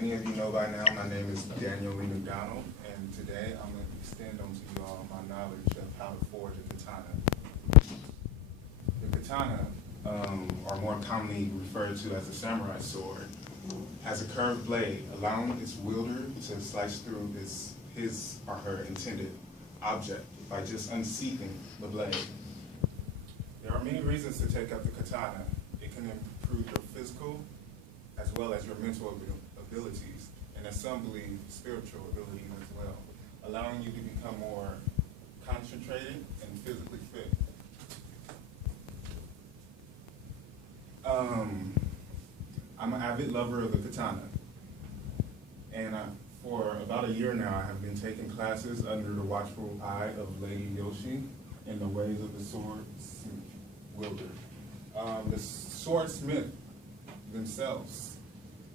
many of you know by now, my name is Daniel McDonald, and today I'm going to extend onto you all my knowledge of how to forge a katana. The katana, or more commonly referred to as a samurai sword, has a curved blade, allowing its wielder to slice through his or her intended object by just unsheathing the blade. There are many reasons to take up the katana. It can improve your physical as well as your mental abilities, and as some believe, spiritual abilities as well, allowing you to become more concentrated and physically fit. I'm an avid lover of the katana, and for about a year now I have been taking classes under the watchful eye of Lady Yoshi in the ways of the sword wielder. The swordsmith themselves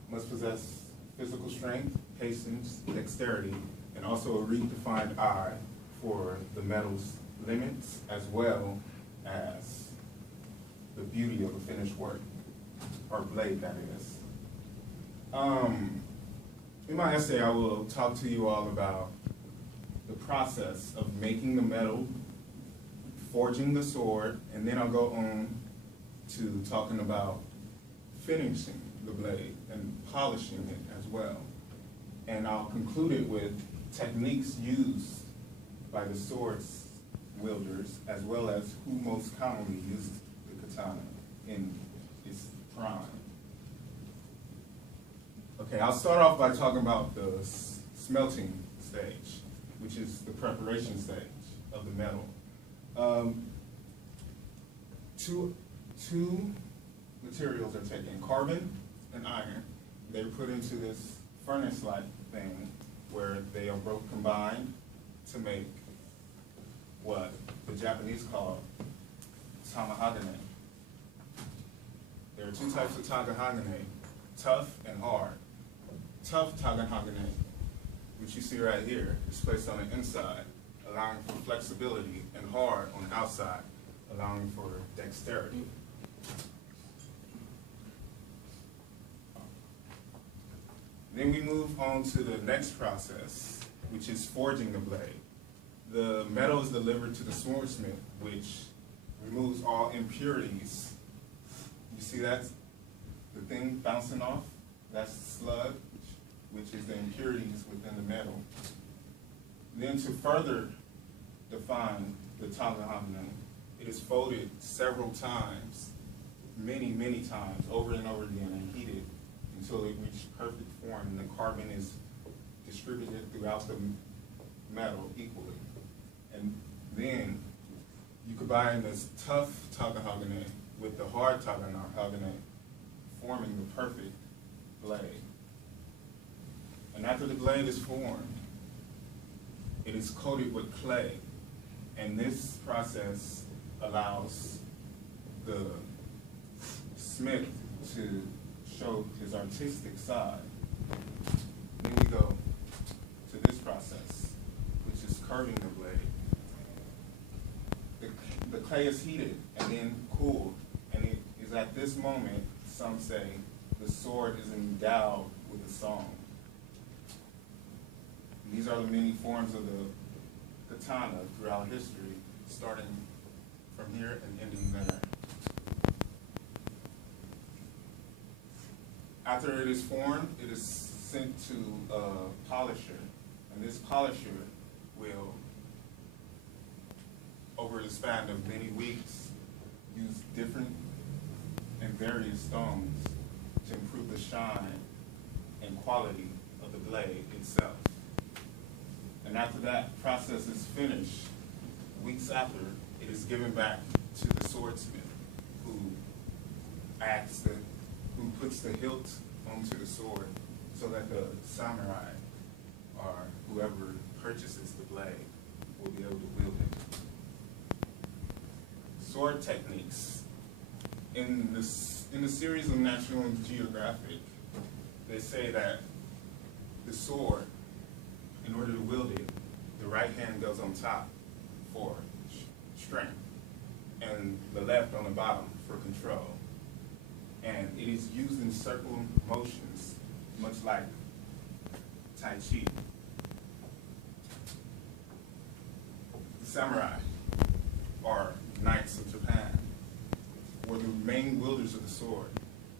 must possess physical strength, patience, dexterity, and also a redefined eye for the metal's limits, as well as the beauty of the finished work, or blade, that is. In my essay, I will talk to you all about the process of making the metal, forging the sword, and then I'll go on to talking about finishing the blade and polishing it as well. And I'll conclude it with techniques used by the swords wielders, as well as who most commonly uses the katana in its prime. Okay, I'll start off by talking about the smelting stage, which is the preparation stage of the metal. Two materials are taken, carbon and iron. They're put into this furnace-like thing where they are both combined to make what the Japanese call tamahagane. There are two types of tamahagane, tough and hard. Tough tamahagane, which you see right here, is placed on the inside, allowing for flexibility, and hard on the outside, allowing for dexterity. Then we move on to the next process, which is forging the blade. The metal is delivered to the swordsmith, which removes all impurities. You see that's the thing bouncing off? That's sludge, which is the impurities within the metal. Then to further define the tamahagane, it is folded several times, many times, over and over again, and heated until it reaches perfect form, and the carbon is distributed throughout the metal equally. And then you combine this tough tamahagane with the hard tamahagane, forming the perfect blade. And after the blade is formed, it is coated with clay, and this process allows the smith to show his artistic side. Then we go to this process, which is curving the blade. The clay is heated and then cooled, and it is at this moment, some say, the sword is endowed with a song. And these are the many forms of the katana throughout history, starting from here and ending there. After it is formed, it is sent to a polisher, and this polisher will, over the span of many weeks, use different and various stones to improve the shine and quality of the blade itself. And after that process is finished, weeks after, it is given back to the swordsmith, who puts the hilt onto the sword so that the samurai, or whoever purchases the blade, will be able to wield it. Sword techniques. In the series of National Geographic, they say that the sword, in order to wield it, the right hand goes on top for strength, and the left on the bottom for control. And it is used in circular motions, much like Tai Chi. The samurai, or knights of Japan, were the main wielders of the sword.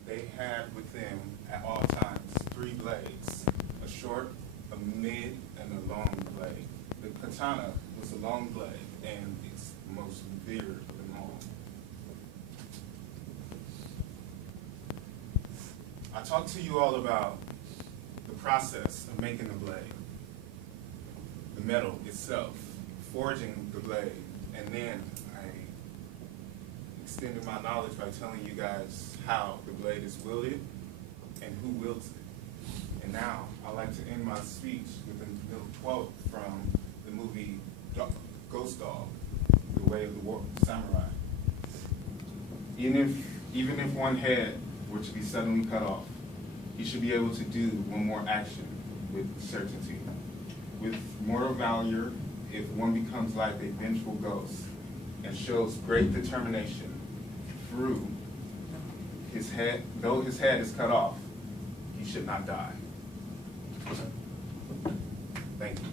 They had with them at all times 3 blades, a short, a mid, and a long blade. The katana was a long blade, and it's the most revered of them all. I talked to you all about the process of making the blade, the metal itself, forging the blade, and then I extended my knowledge by telling you guys how the blade is wielded and who wields it. And now I'd like to end my speech with a little quote from the movie Ghost Dog, The Way of the Samurai. Even if one head were to be suddenly cut off, he should be able to do one more action with certainty. With mortal valor, if one becomes like a vengeful ghost and shows great determination through his head, though his head is cut off, he should not die. Thank you.